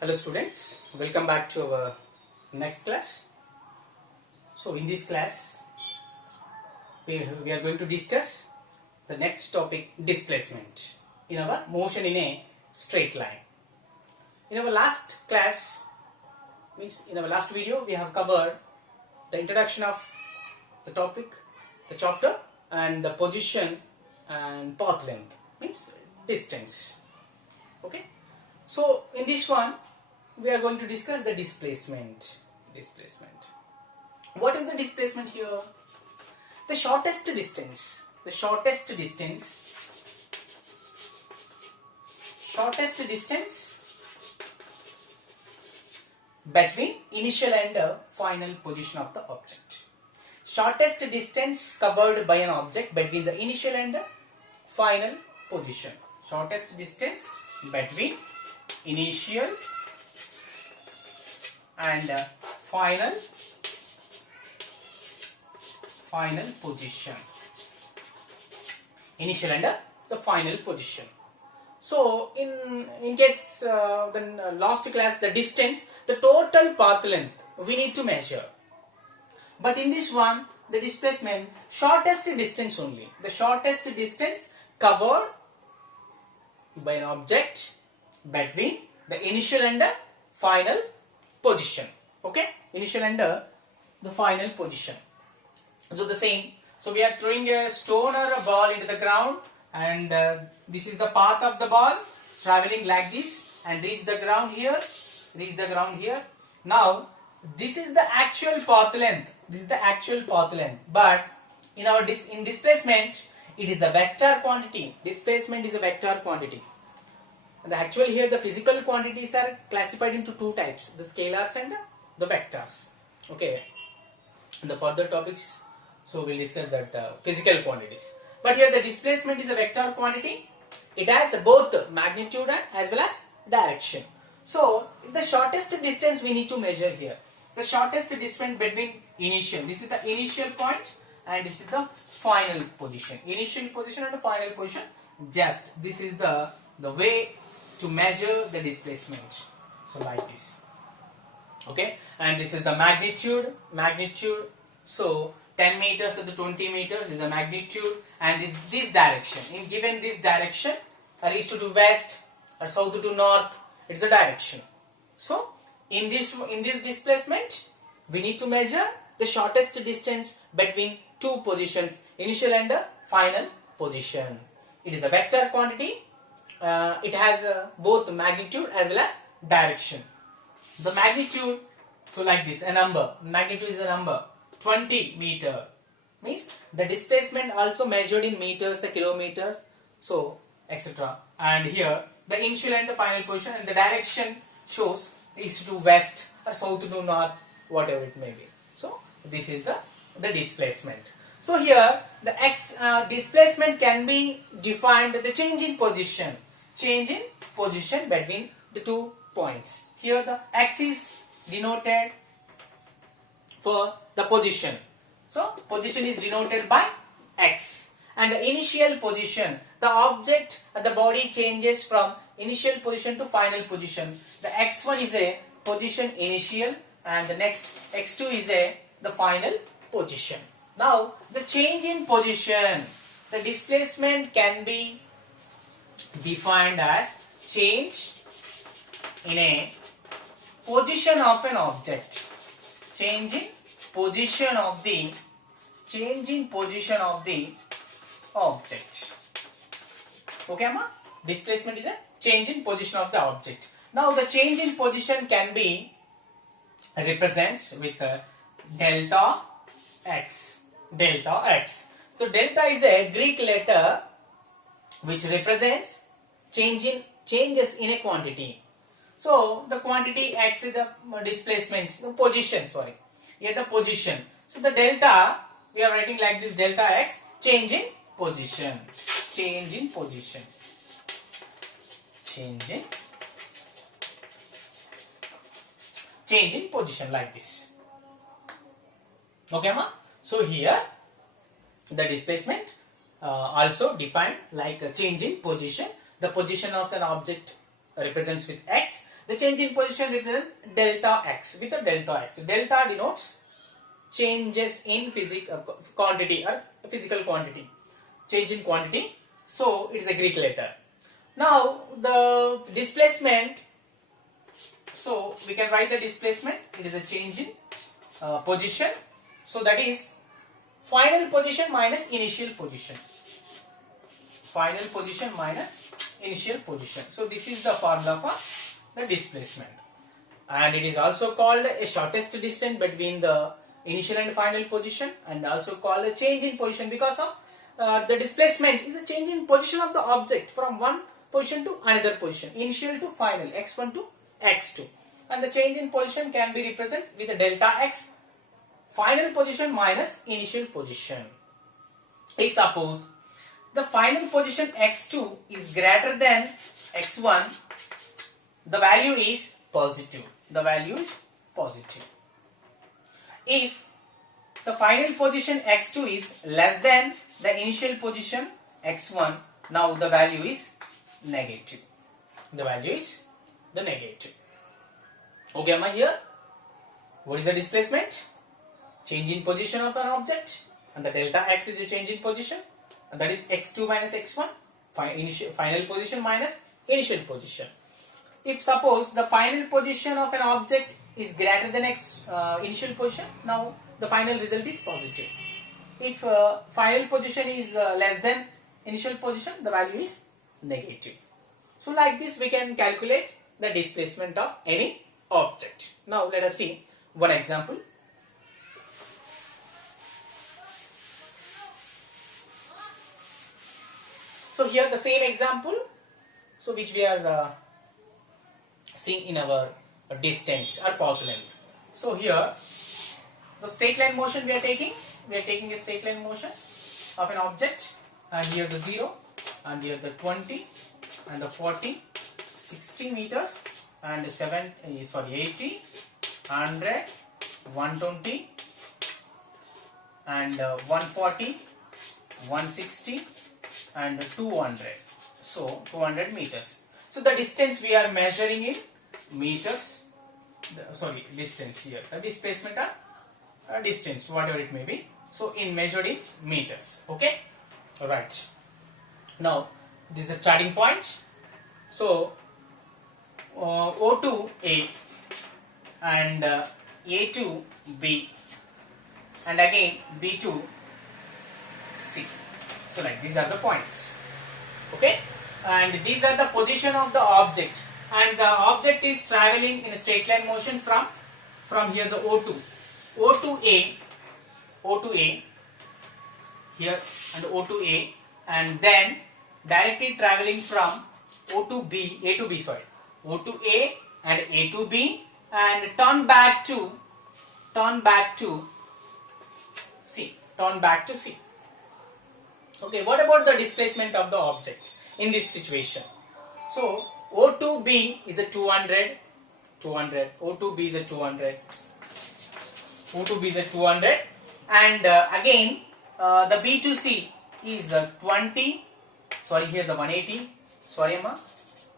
Hello students, welcome back to our next class. So in this class we are going to discuss the next topic, displacement in our motion in a straight line. In our last class, means in our last video, we have covered the introduction of the topic, the chapter, and the position and path length, means distance. Okay, so in this one we are going to discuss the displacement. What is the displacement here? The shortest distance between initial and final position of the object. Shortest distance covered by an object between the initial and final position. Shortest distance between initial and final position. Initial and the final position. So in case the last class, the distance, the total path length we need to measure. But in this one, the displacement, shortest distance only. The shortest distance covered by an object between the initial and the final position. Okay, initial and the final position. So the same. So we are throwing a stone or a ball into the ground, and this is the path of the ball traveling like this and reach the ground here. Now this is the actual path length. But in our displacement, it is the vector quantity. Displacement is a vector quantity. And actually here the physical quantities are classified into two types, the scalars and the vectors. Okay, in the further topics, so we'll discuss that physical quantities. But here the displacement is a vector quantity. It has both magnitude and as well as direction. So the shortest distance we need to measure here. The shortest distance between initial, this is the initial point, and this is the final position. Initial position and the final position. Just this is the way to measure the displacement. So like this. Okay, and this is the magnitude. So 10 meters to the 20 meters is the magnitude, and this direction. In given this direction, or east to west or south to north, it's the direction. So in this displacement, we need to measure the shortest distance between two positions, initial and final position. It is a vector quantity. It has both magnitude as well as direction. The magnitude, so like this, a number. Magnitude is a number. 20 meter means the displacement also measured in meters, the kilometers, so etc. And here the initial and the final position, and the direction shows east to west or south to north, whatever it may be. So this is the displacement. So here the displacement can be defined the change in position between the 2 points. Here the x is denoted for the position. So position is denoted by x, and the initial position, the object and the body changes from initial position to final position. The x1 is a position initial, and the next x2 is the final position. Now the change in position, the displacement can be defined as change in a position of an object. Change in position of the object. Okay, amma? Displacement is a change in position of the object. Now the change in position can be represents with delta x. So delta is a Greek letter which represents changes in a quantity. So the quantity x is the displacement, the position, here the position. So the delta, we are writing like this, delta x, change in position. Like this. Okay, ma? So here the displacement also defined like a change in position. The position of an object represents with x. The change in position represents delta x with a delta x. Delta denotes changes in quantity or physical quantity, change in quantity. So it is a Greek letter. Now the displacement. So we can write the displacement. It is a change in position. So that is final position minus initial position. Final position minus initial position. So this is the formula for the displacement, and it is also called a shortest distance between the initial and final position, and also called a change in position because of the displacement is a change in position of the object from one position to another position, initial to final, x1 to x2, and the change in position can be represented with a delta x, final position minus initial position. If suppose the final position x2 is greater than x1, the value is positive. The value is positive. If the final position x2 is less than the initial position x1, now the value is negative. The value is the negative. Okay, am I here? What is the displacement? Change in position of an object, and the delta x is a change in position, and that is x2 minus x1, final position minus initial position. If suppose the final position of an object is greater than initial position, now the final result is positive. If final position is less than initial position, the value is negative. So like this we can calculate the displacement of any object. Now let us see one example. So here the same example, so which we are seeing in our distance or path length. So here the straight line motion we are taking a straight line motion of an object, and here the 0, and here the 20, and the 40, 60 meters, and 80, 100, 120, and 140, 160, and 200. So 200 meters. So the distance we are measuring in meters. Distance here. The displacement or distance, whatever it may be. So in measured in meters. Okay. Alright. Now this is a starting point. So O2A and A2B, and again B2C. So like these are the points. Okay, and these are the position of the object, and the object is traveling in a straight line motion from here the O2A here, and O2A, and then directly traveling from A to B and A to B, and turn back to C. Okay, what about the displacement of the object in this situation? So O2B is a 200, O2B is a 200, and again the B2C is 20, here the 180,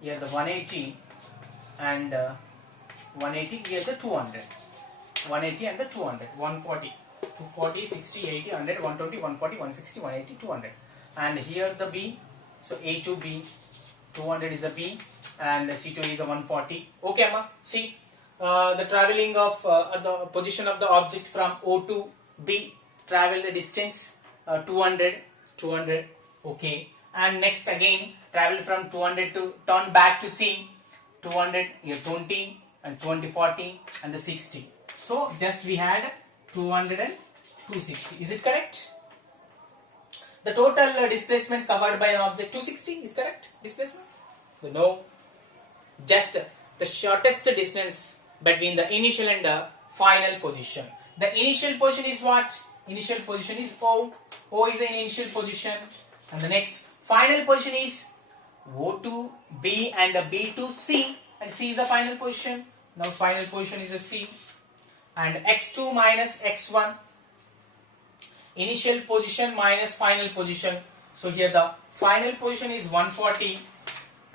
here the 180, and 180, here the 200, 180 and the 200, 140. 240, 60, 80, 100, 120, 140, 160, 180, 200. And here the B, so A to B, 200 is a B, and C2 is a 140. Okay, Amma, see the traveling of the position of the object from O to B, travel the distance 200. Okay, and next again travel from 200 to turn back to C, 200, here 20, and 20, 40, and the 60. So just we had 200 and 260. Is it correct? The total displacement covered by an object 260 is correct displacement? No. Just the shortest distance between the initial and the final position. The initial position is what? Initial position is O. O is an initial position, and the next final position is O to B and B to C, and C is the final position. Now final position is a C. And x2 minus x1, initial position minus final position. So here the final position is 140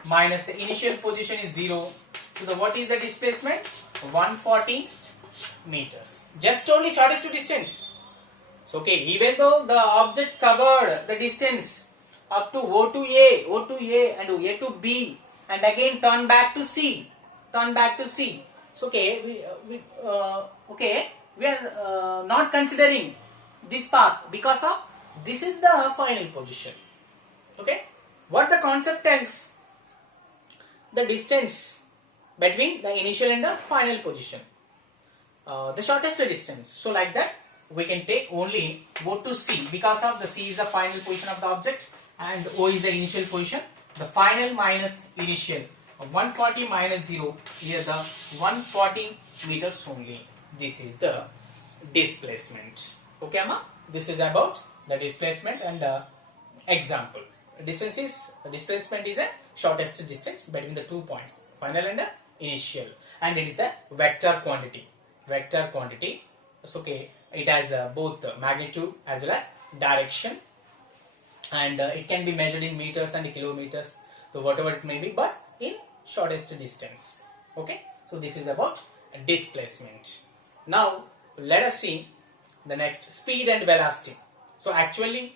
minus the initial position is 0. So what is the displacement? 140 meters. Just only shortest distance. So okay, even though the object covered the distance up to O to A, O to A and A to B, and again turn back to C, turn back to C. So okay, we are not considering this path because of this is the final position. Okay, what the concept tells? The distance between the initial and the final position, the shortest distance. So like that we can take only O to C because of the C is the final position of the object and O is the initial position. The final minus initial, 140 minus 0, here the 140 meters only. This is the displacement. Okay, Amma? This is about the displacement and example. Displacement is a shortest distance between the 2 points, final and initial, and it is the vector quantity. Vector quantity. So okay, it has both magnitude as well as direction, and it can be measured in meters and kilometers. So whatever it may be, but in shortest distance. Okay. So this is about displacement. Now let us see the next, speed and velocity. So actually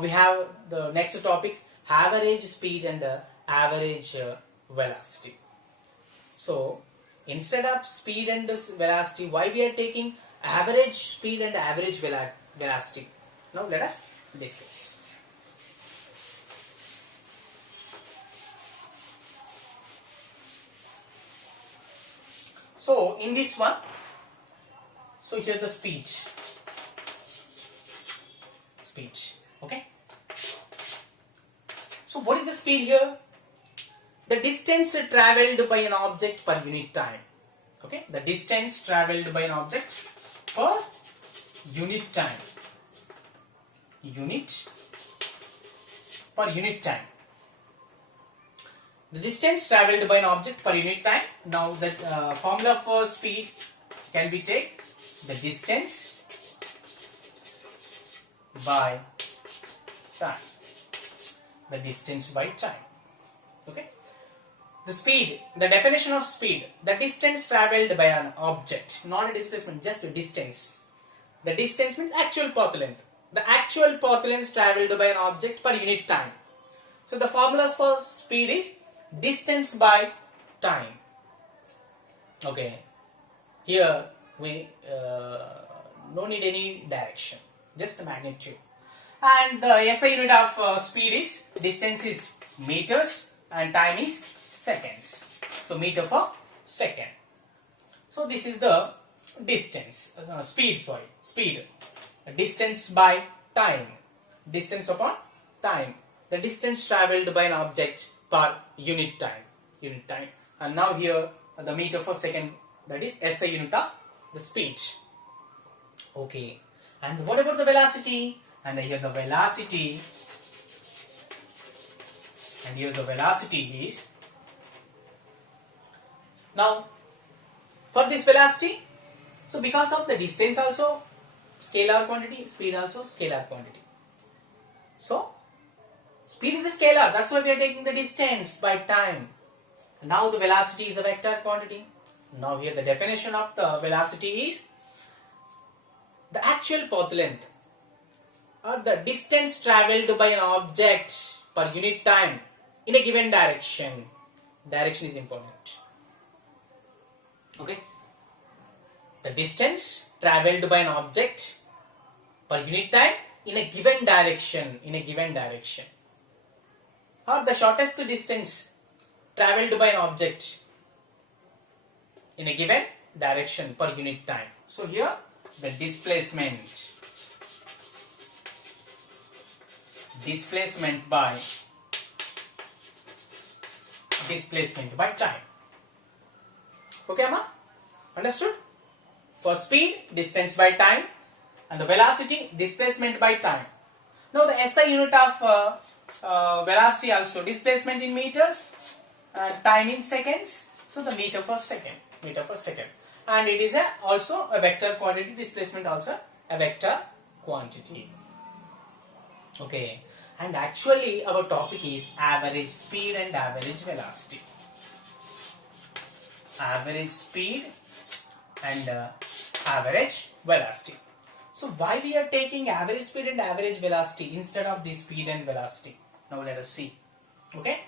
we have the next topics, average speed and average velocity. So instead of speed and velocity, why we are taking average speed and average velocity? Now let us discuss. So in this one, so here the speed, okay. So what is the speed here? The distance travelled by an object per unit time. Okay, the distance travelled by an object per unit time. Per unit time. The distance travelled by an object per unit time. Now the formula for speed can be taken the distance by time. The distance by time. Okay. The speed, the definition of speed, the distance travelled by an object, not a displacement, just a distance. The distance means actual path length. The actual path length travelled by an object per unit time. So the formulas for speed is distance by time. Okay. Here we no need any direction, just the magnitude. And the SI unit of speed is, distance is meters and time is seconds. So meter per second. So this is the distance, speed. Distance by time. Distance upon time. The distance travelled by an object per unit time. And now here the meter per second, that is SI unit of the speed. Okay. And what about the velocity? And here the velocity. And here the velocity is. Now, for this velocity, so because of the distance also scalar quantity, speed also scalar quantity. So, speed is a scalar, that's why we are taking the distance by time. Now the velocity is a vector quantity. Now here the definition of the velocity is the actual path length or the distance travelled by an object per unit time in a given direction. Direction is important. Okay. The distance travelled by an object per unit time in a given direction. Or the shortest distance travelled by an object in a given direction per unit time. So here the displacement by time. Okay, Amma? Understood? For speed, distance by time, and the velocity, displacement by time. Now the SI unit of velocity also, displacement in meters and time in seconds. So the meter per second. And it is also a vector quantity, displacement also a vector quantity. Okay. And actually our topic is average speed and average velocity. average speed and average velocity. So why we are taking average speed and average velocity instead of the speed and velocity? Now let us see. Okay,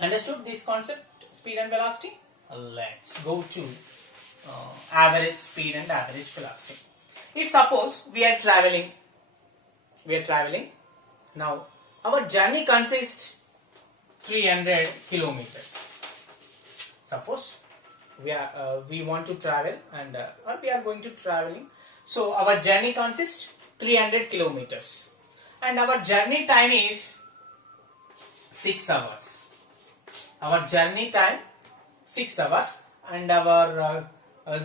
understood this concept, speed and velocity? Let's go to average speed and average velocity. If suppose we are traveling now, our journey consists 300 kilometers. Suppose we want to travel and or we are going to traveling. So our journey consists 300 kilometers and our journey time is 6 hours. Our journey time 6 hours and our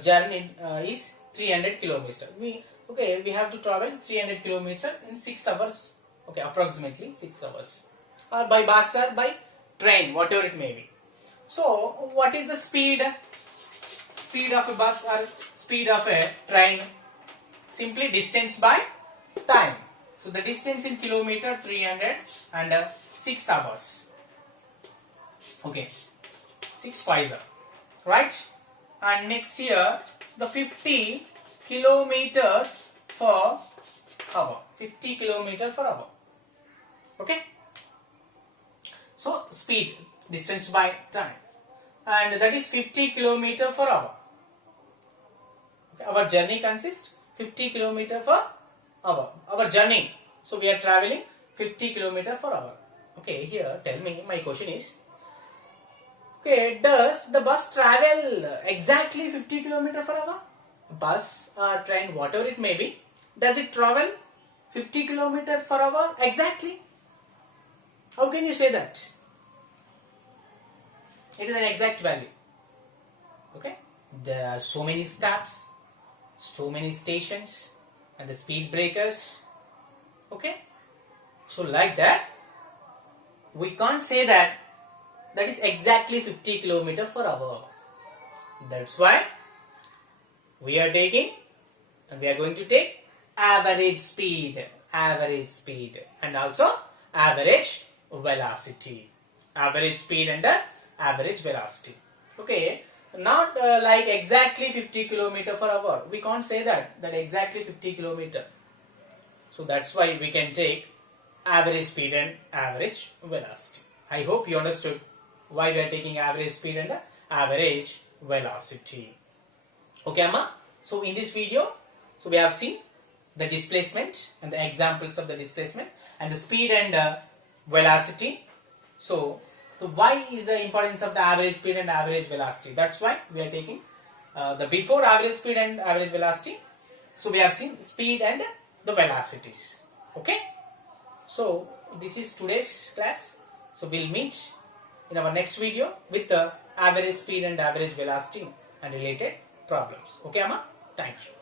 journey is 300 kilometers. We have to travel 300 kilometers in 6 hours. Okay, approximately 6 hours, or by bus or by train, whatever it may be. So what is the speed of a bus or speed of a train? Simply distance by time. So the distance in kilometer 300 and 6 hours. Okay, 6 5 right? And next here the 50 kilometers per hour. 50 kilometers per hour. Okay. So speed, distance by time, and that is 50 kilometers per hour. Okay. Our journey consists 50 kilometers per hour. Our journey. So we are traveling 50 kilometers per hour. Okay. Here, tell me. My question is. Okay. Does the bus travel exactly 50 kilometers per hour? Bus or train, whatever it may be, does it travel 50 kilometers per hour exactly? How can you say that? It is an exact value. Okay, there are so many stops, so many stations, and the speed breakers. Okay, so like that, we can't say that is exactly 50 kilometers per hour. That's why we are taking, and we are going to take average speed, and also average velocity. Average speed and average velocity. Okay, not like exactly 50 kilometers per hour. We can't say that exactly 50 kilometers. So that's why we can take average speed and average velocity. I hope you understood why we are taking average speed and average velocity. Okay, Amma. So in this video, so we have seen the displacement and the examples of the displacement and the speed and velocity. So why is the importance of the average speed and average velocity? That's why we are taking the before average speed and average velocity. So we have seen speed and the velocities. Okay. So this is today's class. So we'll meet in our next video with the average speed and average velocity and related problems. Okay, Amma? Thank you.